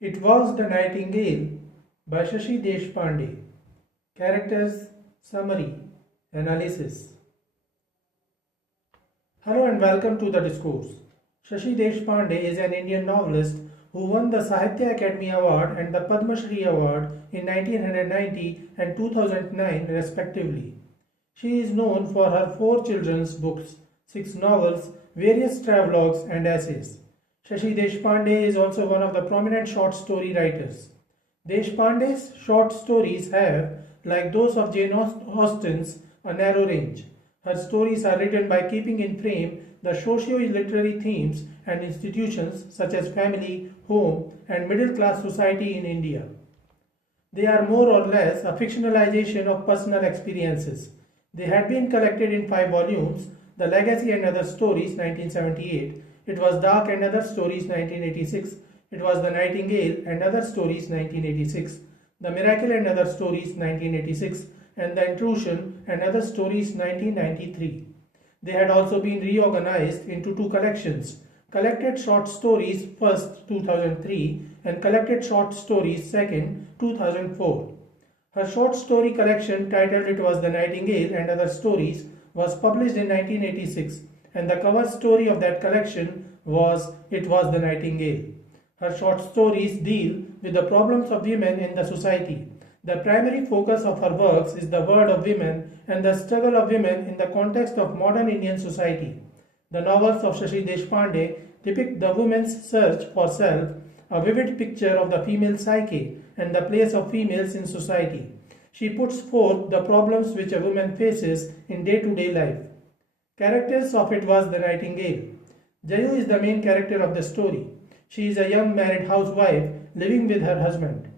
It was the Nightingale by Shashi Deshpande. Characters, Summary, Analysis. Hello and welcome to the discourse. Shashi Deshpande is an Indian novelist who won the Sahitya Akademi Award and the Padma Shri Award in 1990 and 2009 respectively. She is known for her 4 children's books, 6 novels, various travelogues and essays. Shashi Deshpande is also one of the prominent short story writers. Deshpande's short stories have, like those of Jane Austen's, a narrow range. Her stories are written by keeping in frame the socio-literary themes and institutions such as family, home, and middle-class society in India. They are more or less a fictionalization of personal experiences. They had been collected in 5 volumes: The Legacy and Other Stories, 1978, It Was Dark and Other Stories, 1986, It Was the Nightingale and Other Stories, 1986, The Miracle and Other Stories, 1986, and The Intrusion and Other Stories, 1993. They had also been reorganized into 2 collections: Collected Short Stories First, 2003, and Collected Short Stories Second, 2004. Her short story collection, titled It Was the Nightingale and Other Stories, was published in 1986, and the cover story of that collection was It Was the Nightingale. Her short stories deal with the problems of women in the society. The primary focus of her works is the word of women and the struggle of women in the context of modern Indian society. The novels of Shashi Deshpande depict the woman's search for self, a vivid picture of the female psyche and the place of females in society. She puts forth the problems which a woman faces in day-to-day life. Characters of It Was the Nightingale. Jayu is the main character of the story. She is a young married housewife living with her husband.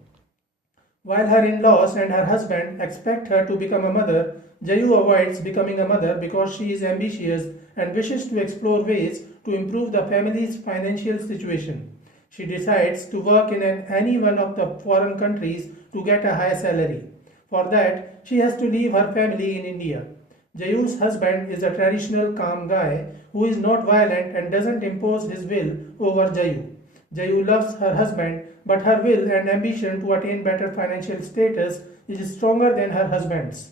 While her in-laws and her husband expect her to become a mother, Jayu avoids becoming a mother because she is ambitious and wishes to explore ways to improve the family's financial situation. She decides to work in any one of the foreign countries to get a high salary. For that, she has to leave her family in India. Jayu's husband is a traditional calm guy who is not violent and doesn't impose his will over Jayu. Jayu loves her husband, but her will and ambition to attain better financial status is stronger than her husband's.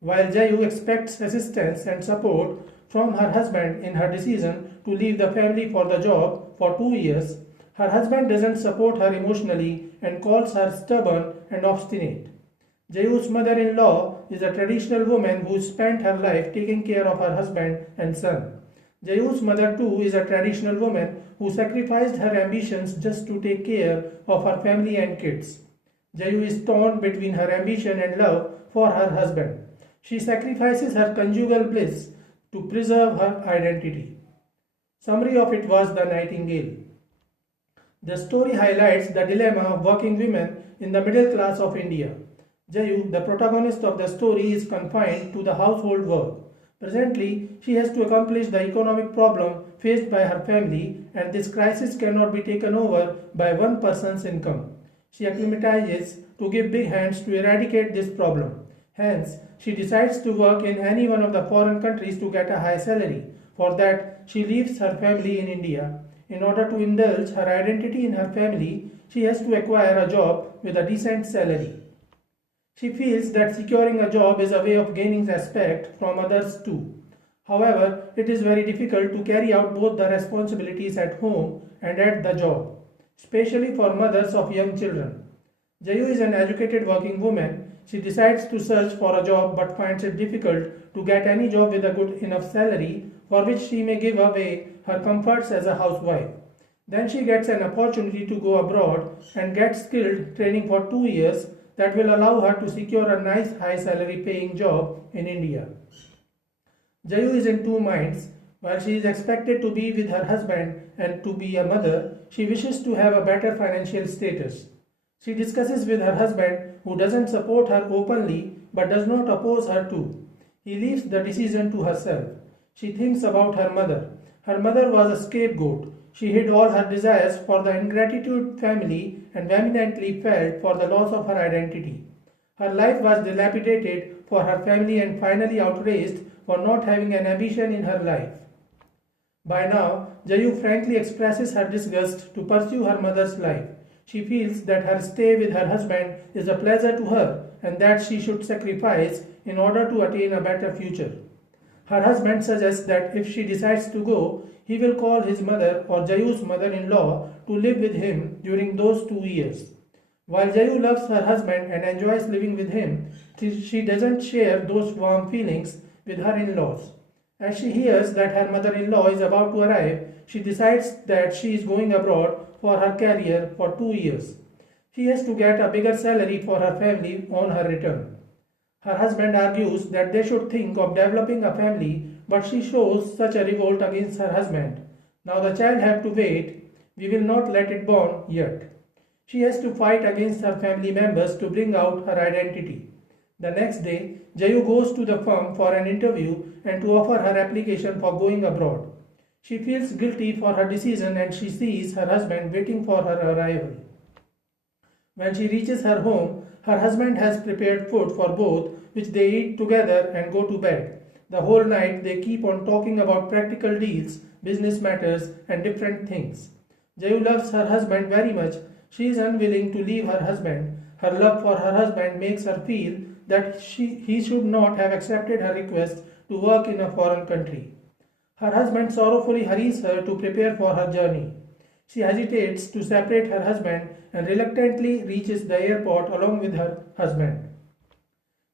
While Jayu expects assistance and support from her husband in her decision to leave the family for the job for 2 years, her husband doesn't support her emotionally and calls her stubborn and obstinate. Jayu's mother-in-law is a traditional woman who spent her life taking care of her husband and son. Jayu's mother too is a traditional woman who sacrificed her ambitions just to take care of her family and kids. Jayu is torn between her ambition and love for her husband. She sacrifices her conjugal bliss to preserve her identity. Summary of It Was the Nightingale. The story highlights the dilemma of working women in the middle class of India. Jayu, the protagonist of the story, is confined to the household work. Presently, she has to accomplish the economic problem faced by her family, and this crisis cannot be taken over by one person's income. She acclimatizes to give big hands to eradicate this problem. Hence, she decides to work in any one of the foreign countries to get a high salary. For that, she leaves her family in India. In order to indulge her identity in her family, she has to acquire a job with a decent salary. She feels that securing a job is a way of gaining respect from others too. However, it is very difficult to carry out both the responsibilities at home and at the job, especially for mothers of young children. Jayu is an educated working woman. She decides to search for a job but finds it difficult to get any job with a good enough salary for which she may give away her comforts as a housewife. Then she gets an opportunity to go abroad and get skilled training for 2 years that will allow her to secure a nice high salary paying job in India. Jayu is in two minds. While she is expected to be with her husband and to be a mother, she wishes to have a better financial status. She discusses with her husband, who doesn't support her openly but does not oppose her too. He leaves the decision to herself. She thinks about her mother. Her mother was a scapegoat. She hid all her desires for the ingratitude family and vehemently felt for the loss of her identity. Her life was dilapidated for her family and finally outraged for not having an ambition in her life. By now, Jayu frankly expresses her disgust to pursue her mother's life. She feels that her stay with her husband is a pleasure to her and that she should sacrifice in order to attain a better future. Her husband suggests that if she decides to go, he will call his mother or Jayu's mother-in-law to live with him during those 2 years. While Jayu loves her husband and enjoys living with him, she doesn't share those warm feelings with her in-laws. As she hears that her mother-in-law is about to arrive, she decides that she is going abroad for her career for 2 years. She has to get a bigger salary for her family on her return. Her husband argues that they should think of developing a family, but she shows such a revolt against her husband. Now the child have to wait. We will not let it born yet. She has to fight against her family members to bring out her identity. The next day, Jayu goes to the firm for an interview and to offer her application for going abroad. She feels guilty for her decision and she sees her husband waiting for her arrival. When she reaches her home, her husband has prepared food for both, which they eat together and go to bed. The whole night they keep on talking about practical deals, business matters, and different things. Jayu loves her husband very much. She is unwilling to leave her husband. Her love for her husband makes her feel that he should not have accepted her request to work in a foreign country. Her husband sorrowfully hurries her to prepare for her journey. She hesitates to separate her husband and reluctantly reaches the airport along with her husband.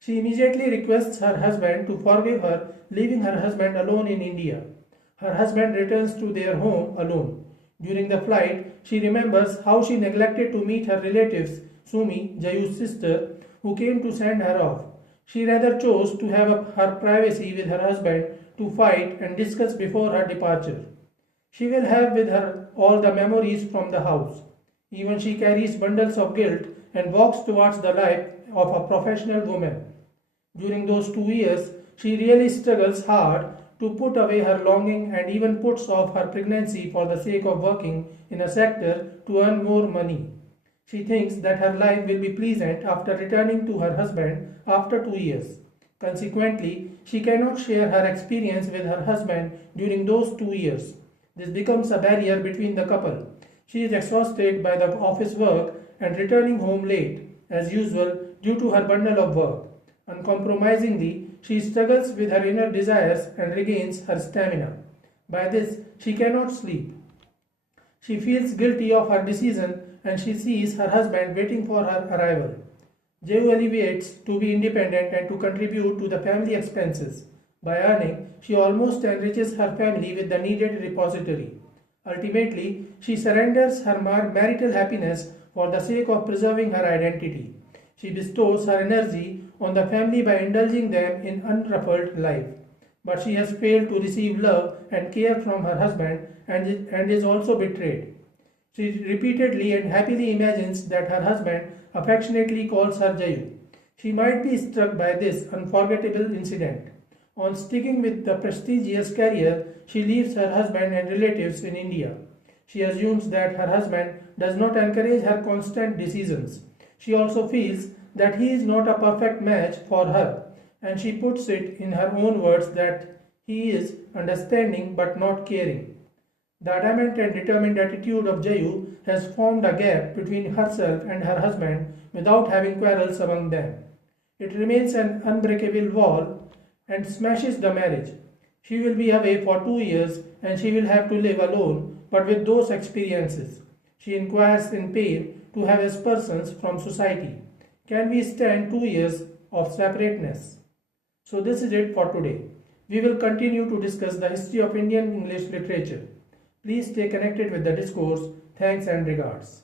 She immediately requests her husband to forgive her, leaving her husband alone in India. Her husband returns to their home alone. During the flight, she remembers how she neglected to meet her relatives, Sumi, Jayu's sister, who came to send her off. She rather chose to have her privacy with her husband to fight and discuss before her departure. She will have with her all the memories from the house. Even she carries bundles of guilt and walks towards the life of a professional woman. During those 2 years, she really struggles hard to put away her longing and even puts off her pregnancy for the sake of working in a sector to earn more money. She thinks that her life will be pleasant after returning to her husband after 2 years. Consequently, she cannot share her experience with her husband during those 2 years. This becomes a barrier between the couple. She is exhausted by the office work and returning home late, as usual, due to her bundle of work. Uncompromisingly, she struggles with her inner desires and regains her stamina. By this, she cannot sleep. She feels guilty of her decision and she sees her husband waiting for her arrival. Jayu alleviates to be independent and to contribute to the family expenses. By earning, she almost enriches her family with the needed repository. Ultimately, she surrenders her marital happiness for the sake of preserving her identity. She bestows her energy on the family by indulging them in unruffled life. But she has failed to receive love and care from her husband and is also betrayed. She repeatedly and happily imagines that her husband affectionately calls her Jayu. She might be struck by this unforgettable incident. On sticking with the prestigious career, she leaves her husband and relatives in India. She assumes that her husband does not encourage her constant decisions. She also feels that he is not a perfect match for her, and she puts it in her own words that he is understanding but not caring. The adamant and determined attitude of Jayu has formed a gap between herself and her husband without having quarrels among them. It remains an unbreakable wall and smashes the marriage. She will be away for 2 years and she will have to live alone, but with those experiences. She inquires in pain to have aspersons from society. Can we stand 2 years of separateness? So this is it for today. We will continue to discuss the history of Indian English literature. Please stay connected with the discourse. Thanks and regards.